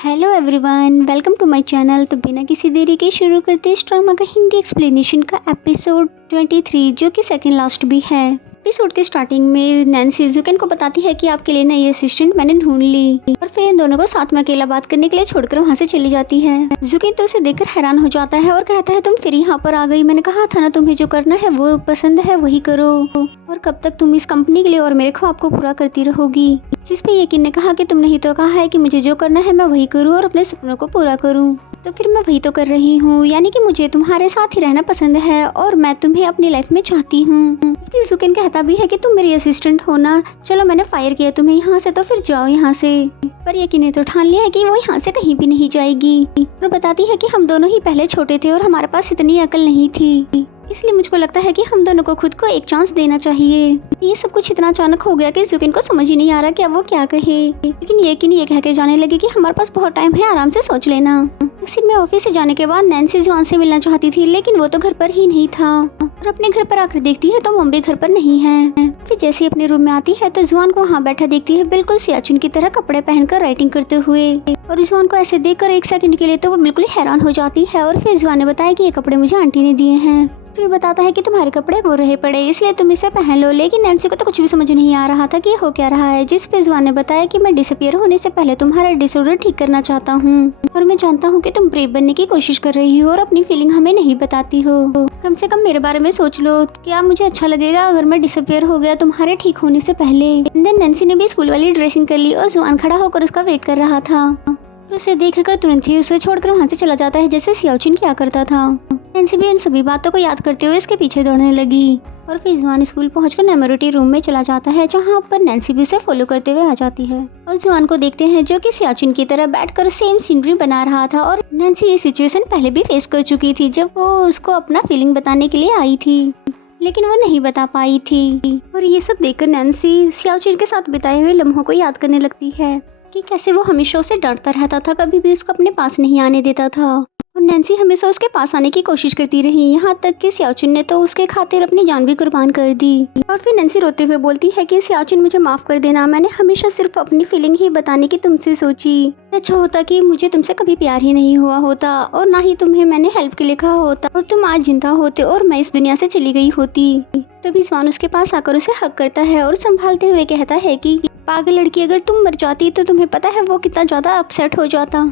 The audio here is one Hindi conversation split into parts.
Hello everyone, welcome to my channel. तो बिना किसी देरी के शुरू करते हैं इस ड्रामा का हिंदी एक्सप्लेनेशन का एपिसोड 23, जो कि सेकंड लास्ट भी है। एपिसोड के स्टार्टिंग में नैन्सी जुकिन को बताती है कि आपके लिए नई असिस्टेंट मैंने ढूंढ ली, और फिर इन दोनों को साथ में अकेला बात करने के लिए छोड़कर वहाँ से चली जाती है। जुकिन तो उसे देखकर हैरान हो जाता है और कहता है, तुम फिर यहाँ पर आ गई। मैंने कहा था ना, तुम्हें जो करना है वो पसंद है वही करो, और कब तक तुम इस कंपनी के लिए और मेरे ख्वाब को पूरा करती रहोगी। जिस पे यकीन ने कहा कि तुमने ही तो कहा है कि मुझे जो करना है मैं वही करूँ और अपने सपनों को पूरा करूँ, तो फिर मैं वही तो कर रही हूँ। यानी कि मुझे तुम्हारे साथ ही रहना पसंद है और मैं तुम्हें अपनी लाइफ में चाहती हूँ। जुकिन कहता भी है कि तुम मेरी असिस्टेंट हो ना, चलो मैंने फायर किया तुम्हें यहाँ से, तो फिर जाओ यहाँ से। पर यकीन ने तो ठान लिया है कि वो यहाँ से कहीं भी नहीं जाएगी, और बताती है कि हम दोनों ही पहले छोटे थे और हमारे पास इतनी अकल नहीं थी, इसलिए मुझको लगता है कि हम दोनों को खुद को एक चांस देना चाहिए। ये सब कुछ इतना अचानक हो गया कि जुकिन को समझ ही नहीं आ रहा कि अब वो क्या कहे, लेकिन ये कह के जाने लगे कि हमारे पास बहुत टाइम है, आराम से सोच लेना। इसी में ऑफिस से जाने के बाद नैन्सी जुआन से मिलना चाहती थी, लेकिन वो तो घर पर ही नहीं था, और अपने घर पर आकर देखती है तो मम्मी घर पर नहीं है। फिर जैसे अपने रूम में आती है तो जुआन को वहाँ बैठा देखती है, बिल्कुल सियाचिन की तरह कपड़े पहनकर राइटिंग करते हुए। और जुआन को ऐसे देखकर एक सेकंड के लिए तो वो बिल्कुल हैरान हो जाती है, और फिर जुआन ने बताया कि ये कपड़े मुझे आंटी ने दिए हैं। फिर बताता है कि तुम्हारे कपड़े वो रहे पड़े, इसलिए तुम इसे पहन लो। लेकिन नैन्सी को तो कुछ भी समझ नहीं आ रहा था कि हो क्या रहा है। जिस पे जुआन ने बताया कि मैं डिसअपियर होने से पहले तुम्हारा डिसऑर्डर ठीक करना चाहता हूँ, और मैं जानता हूँ कि तुम ब्रेव बनने की कोशिश कर रही हो और अपनी फीलिंग हमें नहीं बताती हो। कम से कम मेरे बारे में सोच लो, क्या मुझे अच्छा लगेगा अगर मैं डिसअपियर हो गया तुम्हारे ठीक होने से पहले। देन नैन्सी ने भी स्कूल वाली ड्रेसिंग कर ली और जुआन खड़ा होकर उसका वेट कर रहा था, और उसे देखकर तुरंत ही उसे छोड़कर वहाँ से चला जाता है, जैसे सियाचिन क्या करता था। नैन्सी भी उन सभी बातों को याद करते हुए इसके पीछे दौड़ने लगी, और फिर जुआन स्कूल पहुंचकर नेमोरिटी रूम में चला जाता है, जहां पर नैन्सी भी उसे फॉलो करते हुए आ जाती है। और जुआन को देखते हैं जो कि सियाचिन की तरह बैठकर सेम सीनरी बना रहा था, और नैन्सी ये सिचुएशन पहले भी फेस कर चुकी थी जब वो उसको अपना फीलिंग बताने के लिए आई थी, लेकिन वो नहीं बता पाई थी। और ये सब देखकर नैन्सी सियाचिन के साथ बिताए हुए लम्हों को याद करने लगती है कि कैसे वो हमेशा उसे डरता रहता था, कभी भी उसको अपने पास नहीं आने देता था, और नैन्सी हमेशा उसके पास आने की कोशिश करती रही, यहाँ तक कि सियाचिन ने तो उसके खातिर अपनी जान भी कुर्बान कर दी। और फिर नैन्सी रोते हुए बोलती है कि सियाचिन मुझे माफ कर देना, मैंने हमेशा सिर्फ अपनी फीलिंग ही बताने की तुमसे सोची। अच्छा होता कि मुझे तुमसे कभी प्यार ही नहीं हुआ होता, और ना ही तुम्हें मैंने हेल्प के लिए कहा होता, और तुम आज जिंदा होते और मैं इस दुनिया से चली गई होती। तभी जुआन उसके पास आकर उसे हक करता है और संभालते हुए कहता है कि पागल लड़की, अगर तुम मर जाती तो तुम्हें पता है वो कितना ज्यादा अपसेट हो जाता,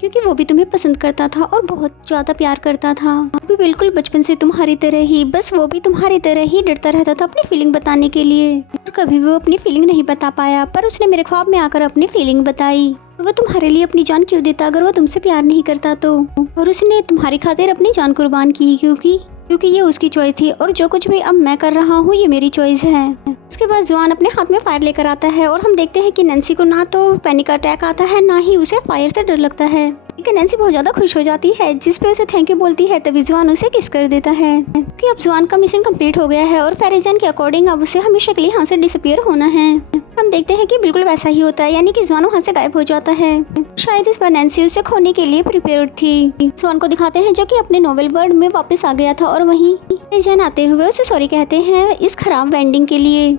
क्योंकि वो भी तुम्हें पसंद करता था और बहुत ज्यादा प्यार करता था। वो भी बिल्कुल बचपन से तुम्हारी तरह ही, बस वो भी तुम्हारी तरह ही डरता रहता था अपनी फीलिंग बताने के लिए, और कभी वो अपनी फीलिंग नहीं बता पाया। पर उसने मेरे ख्वाब में आकर अपनी फीलिंग बताई, और वो तुम्हारे लिए अपनी जान क्यों देता अगर वो तुमसे प्यार नहीं करता तो। और उसने तुम्हारी खातिर अपनी जान कुर्बान की, क्योंकि ये उसकी चॉइस थी, और जो कुछ भी अब मैं कर रहा हूँ ये मेरी चॉइस है। इसके बाद जुआन अपने हाथ में फायर लेकर आता है, और हम देखते हैं कि नैन्सी को ना तो पैनिक अटैक आता है, ना ही उसे फायर से डर लगता है। लेकिन नैन्सी बहुत ज्यादा खुश हो जाती है, जिस पे उसे थैंक यू बोलती है। तभी जुआन उसे किस कर देता है कि अब जुआन का मिशन कंप्लीट हो गया है, और फेरिजन के अकॉर्डिंग अब उसे हमेशा के लिए यहाँ से डिसअपियर होना है। हम देखते हैं कि बिल्कुल वैसा ही होता है, यानी कि जुआन वहाँ से गायब हो जाता है। शायद इस बार नैन्सी उसे खोने के लिए प्रिपेयर्ड थी। जुआन को दिखाते हैं जो कि अपने नोवेल वर्ल्ड में वापस आ गया था, और वहीं फेरिजन आते हुए उसे सॉरी कहते हैं इस खराब वेंडिंग के लिए,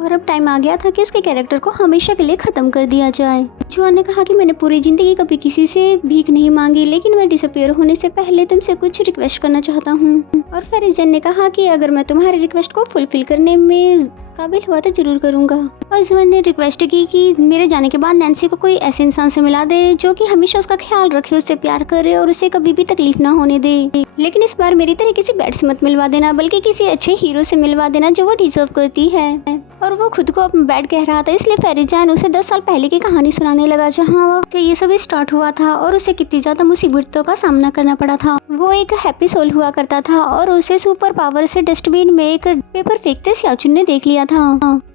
और अब टाइम आ गया था कि उसके कैरेक्टर को हमेशा के लिए खत्म कर दिया जाए। जुआन ने कहा कि मैंने पूरी जिंदगी कभी किसी से भीख नहीं मांगी, लेकिन मैं डिसअपियर होने से पहले तुमसे कुछ रिक्वेस्ट करना चाहता हूँ। और फेरिजन ने कहा कि अगर मैं तुम्हारे रिक्वेस्ट को फुलफिल करने में काबिल हुआ तो जरूर करूंगा। और जुआन ने रिक्वेस्ट की कि मेरे जाने के बाद नैन्सी को कोई ऐसे इंसान से मिला दे जो कि हमेशा उसका ख्याल रखे, उससे प्यार करे और उसे कभी भी तकलीफ ना होने दे। लेकिन इस बार मेरी तरह किसी बैड से मत मिलवा देना, बल्कि किसी अच्छे हीरो से मिलवा देना जो वो डिजर्व करती है। और वो खुद को अपना बैड कह रहा था, इसलिए फेरिजन उसे 10 साल पहले की कहानी सुनाने लगा, जहाँ से ये सब स्टार्ट हुआ था और उसे कितनी ज्यादा मुसीबतों का सामना करना पड़ा था। वो एक हैप्पी सोल हुआ करता था, और उसे सुपर पावर से डस्टबिन में एक पेपर फेंकते सियाचिन ने देख लिया था।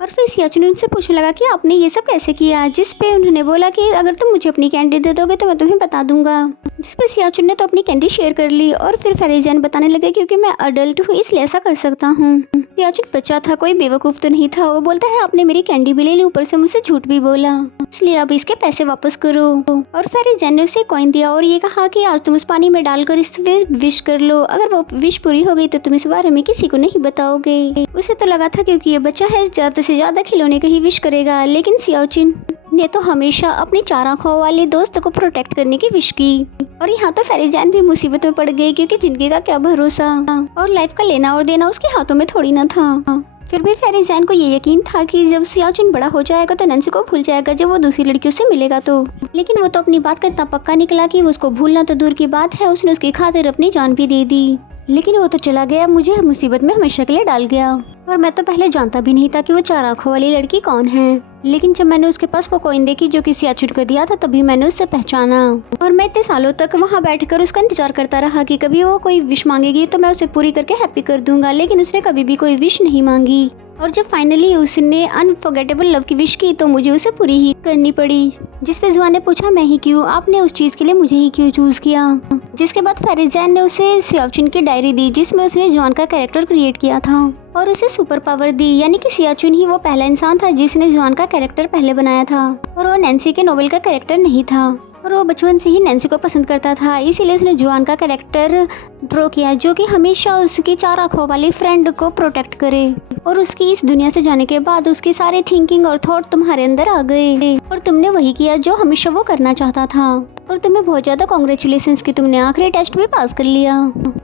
और फिर सियाचिन उनसे पूछने लगा कि आपने ये सब कैसे किया, जिस पे उन्होंने बोला कि अगर तुम मुझे अपनी कैंडी दे दोगे तो मैं तुम्हें बता दूंगा। जिस पे सियाचिन ने तो अपनी कैंडी शेयर कर ली, और फिर फेरिजन बताने लगे क्योंकि मैं अडल्ट हूँ इसलिए ऐसा कर सकता हूँ। सियाचिन बच्चा था, कोई बेवकूफ तो नहीं था। वो बोलता है आपने मेरी कैंडी भी ले ली, ऊपर से मुझसे झूठ भी बोला, इसलिए अब इसके पैसे वापस करो। और फेरिजन ने उसे कॉइन दिया और ये कहा कि आज तुम उस पानी में डालकर इस बर्थडे विश कर लो, अगर वो विश पूरी हो गई तो तुम इस बारे में किसी को नहीं बताओगे। उसे तो लगा था क्योंकि ये बच्चा है ज्यादा से ज्यादा खिलौने का ही विश करेगा, लेकिन सियाओचिन ने तो हमेशा अपनी 4 आंखों वाले दोस्त को प्रोटेक्ट करने की विश की। और यहाँ तो फेरीजैन भी मुसीबत में पड़ गई क्योंकि जिंदगी का क्या भरोसा और लाइफ का लेना और देना उसके हाथों में थोड़ी ना था। फिर भी फेरीजैन को ये यकीन था कि जब सियाओचिन बड़ा हो जाएगा तो नैन्सी को भूल जाएगा जब वो दूसरी लड़कियों से मिलेगा तो। लेकिन वो तो अपनी बात का इतना पक्का निकला कि उसको भूलना तो दूर की बात है, उसने उसकी खातिर अपनी जान भी दे दी। लेकिन वो तो चला गया, मुझे मुसीबत में हमेशा के लिए डाल गया। और मैं तो पहले जानता भी नहीं था कि वो 4 आंखों वाली लड़की कौन है। लेकिन जब मैंने उसके पास वो कॉइन देखी जो कि सियाओचिन को दिया था, तभी मैंने उससे पहचाना। और मैं इतने सालों तक वहाँ बैठकर उसका इंतजार करता रहा कि कभी वो कोई विश मांगेगी तो मैं उसे पूरी करके हैप्पी कर दूंगा, लेकिन उसने कभी भी कोई विश नहीं मांगी। और जब फाइनली उसने अनफॉरगेटेबल लव की विश की तो मुझे उसे पूरी ही करनी पड़ी। जिस पे जुआन ने पूछा मैं ही क्यों, आपने उस चीज के लिए मुझे ही क्यों चूज किया। जिसके बाद फेरीजैन ने उसे सियाओचिन की डायरी दी जिसमें उसने जुआन का कैरेक्टर क्रिएट किया था और उसे सुपर पावर दी, यानी कि सियाओचिन ही वो पहला इंसान था जिसने जुआन का कैरेक्टर पहले बनाया था और वो नैन्सी के नोवेल का कैरेक्टर नहीं था। और वो बचपन से ही नैन्सी को पसंद करता था, इसीलिए उसने जुआन का कैरेक्टर ड्रॉ किया जो कि हमेशा उसकी 4 आंखों वाली फ्रेंड को प्रोटेक्ट करे। और उसकी इस दुनिया से जाने के बाद उसकी सारे थिंकिंग और थॉट तुम्हारे अंदर आ गए और तुमने वही किया जो हमेशा वो करना चाहता था। और तुम्हें बहुत ज्यादा कांग्रेचुलेशंस कि तुमने आखिरी टेस्ट भी पास कर लिया।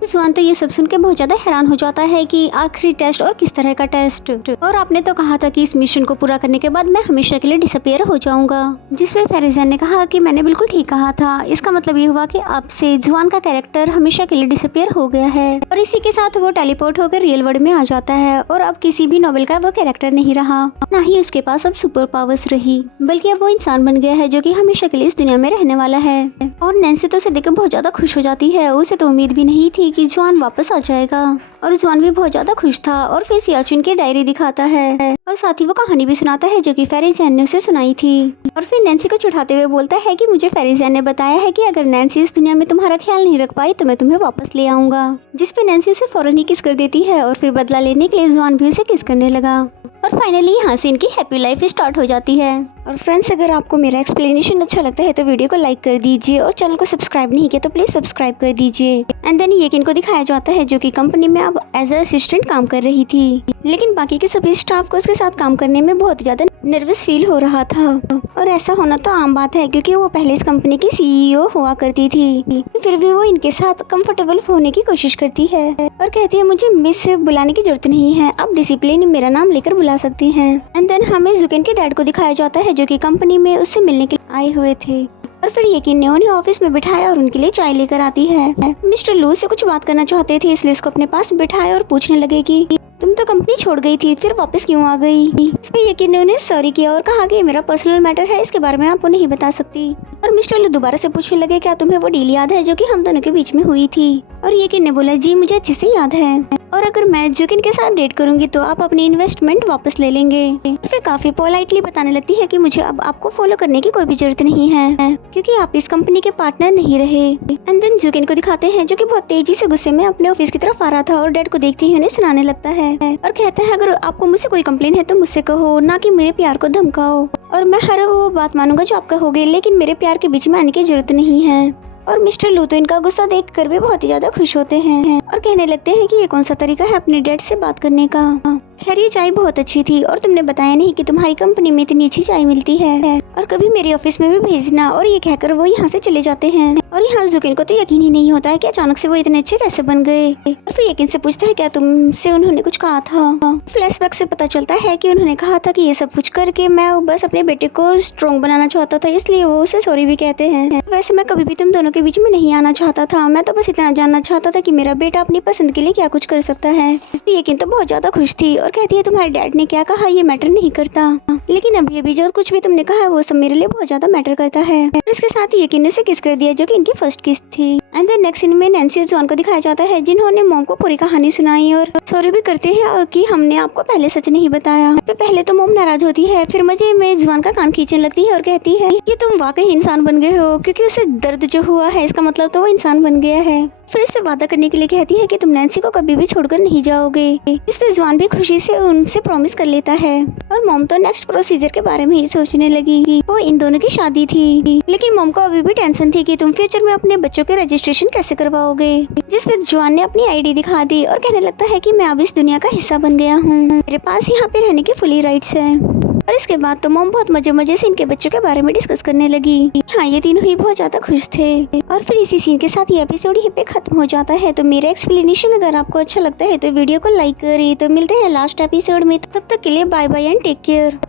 जुआन तो ये सब सुन के बहुत ज्यादा हैरान हो जाता है कि आखिरी टेस्ट और किस तरह का टेस्ट, और आपने तो कहा था कि इस मिशन को पूरा करने के बाद मैं हमेशा के लिए डिसअपियर हो जाऊंगा। जिसपे फेरीजैन ने कहा कि मैंने बिल्कुल ठीक कहा था, इसका मतलब ये हुआ कि आपसे जुआन का कैरेक्टर हमेशा के लिए डिसअपियर हो गया है। और इसी के साथ वो टेलीपोर्ट होकर रियल वर्ल्ड में आ जाता है और अब किसी भी नॉवेल का वो कैरेक्टर नहीं रहा, ना ही उसके पास अब सुपर पावर्स रही, बल्कि अब वो इंसान बन गया है जो कि हमेशा के लिए इस दुनिया में रहने वाला है। और नैन्सी तो उसे देखकर बहुत ज्यादा खुश हो जाती है, उसे तो उम्मीद भी नहीं थी कि जुआन वापस आ जाएगा। और जुआन भी बहुत ज्यादा खुश था और फिर सियाओचिन की डायरी दिखाता है और साथ ही वो कहानी भी सुनाता है जो कि फेरीजैन ने उसे सुनाई थी। और फिर नैन्सी को चिढ़ाते हुए बोलता है कि मुझे फेरीजैन ने बताया है कि अगर नैन्सी इस दुनिया में तुम्हारा ख्याल नहीं रख पाई तो मैं तुम्हें वापस ले आऊंगा। जिसपे नैन्सी उसे फौरन ही किस कर देती है और फिर बदला लेने के लिए जुआन भी उसे किस करने लगा। और फाइनली यहाँ से इनकी हैप्पी लाइफ स्टार्ट हो जाती है। और फ्रेंड्स, अगर आपको मेरा एक्सप्लेनेशन अच्छा लगता है तो वीडियो को लाइक कर दीजिए और चैनल को सब्सक्राइब नहीं किया तो प्लीज सब्सक्राइब कर दीजिए। एंड देन ये इनको दिखाया जाता है जो कि कंपनी में अब एज अ असिस्टेंट काम कर रही थी, लेकिन बाकी के सभी स्टाफ को उसके साथ काम करने में बहुत ज्यादा नर्वस फील हो रहा था। और ऐसा होना तो आम बात है क्योंकि वो पहले इस कंपनी की CEO हुआ करती थी। फिर भी वो इनके साथ कंफर्टेबल होने की कोशिश करती है और कहती है मुझे मिस बुलाने की जरूरत नहीं है, आप डिसिप्लिन मेरा नाम लेकर बुला सकती हैं। एंड देन हमें जुकेन के डैड को दिखाया जाता है जो कि कंपनी में उससे मिलने के लिए आए हुए थे। और फिर यकीन ने उन्हें ऑफिस में बिठाया और उनके लिए चाय लेकर आती है। मिस्टर लू से कुछ बात करना चाहते थे इसलिए उसको अपने पास बिठाया और पूछने लगे कि तुम तो कंपनी छोड़ गई थी, फिर वापस क्यों आ गई। इस पे यकीन ने उन्हें सॉरी किया और कहा कि मेरा पर्सनल मैटर है, इसके बारे में आपको नहीं बता सकती। और मिस्टर लू दोबारा से पूछने लगे क्या तुम्हें वो डील याद है जो कि हम दोनों के बीच में हुई थी। और यकीन ने बोला जी मुझे अच्छे से याद है, और अगर मैं जुकिन के साथ डेट करूंगी तो आप अपनी इन्वेस्टमेंट वापस ले लेंगे। फिर काफी पोलाइटली बताने लगती है कि मुझे अब आपको फॉलो करने की कोई भी जरूरत नहीं है क्योंकि आप इस कंपनी के पार्टनर नहीं रहे। एंड देन जुकिन को दिखाते हैं जो कि बहुत तेजी से गुस्से में अपने ऑफिस की तरफ आ रहा था और डैड को देखते ही उन्हें सुनाने लगता है और कहता है अगर आपको मुझसे कोई कंप्लेन है तो मुझसे कहो, ना कि मेरे प्यार को धमकाओ, और मैं हर वो बात मानूंगा जो आप कहोगे, लेकिन मेरे प्यार के बीच में आने की जरूरत नहीं है। और मिस्टर लू तो इनका गुस्सा देख कर भी बहुत ही ज्यादा खुश होते हैं और कहने लगते हैं कि ये कौन सा तरीका है अपने डैड से बात करने का। खैर ये चाय बहुत अच्छी थी और तुमने बताया नहीं कि तुम्हारी कंपनी में इतनी अच्छी चाय मिलती है, और कभी मेरे ऑफिस में भी भेजना। और ये कहकर वो यहाँ से चले जाते हैं और यहाँ जुकिन को तो यकीन ही नहीं होता है कि अचानक से वो इतने अच्छे कैसे बन गए। और फिर यकीन से पूछता है क्या तुमसे उन्होंने कुछ कहा था। फ्लैशबैक से पता चलता है कि उन्होंने कहा था कि ये सब कुछ करके मैं बस अपने बेटे को स्ट्रॉन्ग बनाना चाहता था, इसलिए वो उसे सॉरी भी कहते हैं। वैसे मैं कभी भी तुम दोनों के बीच में नहीं आना चाहता था, मैं तो बस इतना जानना चाहता था कि मेरा बेटा अपनी पसंद के लिए क्या कुछ कर सकता है। यकीन तो बहुत ज्यादा खुश थी और कहती है तुम्हारे डैड ने क्या कहा ये मैटर नहीं करता, लेकिन अभी अभी जो कुछ भी तुमने कहा है वो सब मेरे लिए बहुत ज्यादा मैटर करता है। और इसके साथ ही यकीन ने उसे किस कर दिया जो कि इनकी फर्स्ट किस थी। एंड देन नेक्स्ट सीन में नैन्सी और जॉन को दिखाया जाता है जिन्होंने मॉम को पूरी कहानी सुनाई और सॉरी भी करते हैं कि हमने आपको पहले सच नहीं बताया। तो पहले तो मॉम नाराज होती है, फिर मजे में जॉन का कान खींचने लगती है और कहती है कि तुम वाकई इंसान बन गए हो, क्योंकि उसे दर्द जो हुआ है इसका मतलब तो वो इंसान बन गया है। फिर उससे वादा करने के लिए कहती है कि तुम नैन्सी को कभी भी छोड़कर नहीं जाओगे। इस पे जॉन भी खुशी खुशी से उनसे प्रॉमिस कर लेता है और मॉम तो नेक्स्ट प्रोसीजर के बारे में ही सोचने लगी। वो इन दोनों की शादी थी, लेकिन मॉम को अभी भी टेंशन थी कि तुम फ्यूचर में अपने बच्चों के रजिस्ट्रेशन कैसे करवाओगे। जिस पे जॉन ने अपनी आईडी दिखा दी और कहने लगता है कि मैं अब इस दुनिया का हिस्सा बन गया हूँ, मेरे पास यहाँ पे रहने के फुली राइट्स है। और इसके बाद तो मॉम बहुत मजे से इनके बच्चों के बारे में डिस्कस करने लगी। हाँ, ये तीनों ही बहुत ज्यादा खुश थे। और फिर इसी सीन के साथ ये एपिसोड यहीं पे खत्म हो जाता है। तो मेरा एक्सप्लेनेशन अगर आपको अच्छा लगता है तो वीडियो को लाइक करें। तो मिलते हैं लास्ट एपिसोड में, तब तक के लिए bye bye and take care.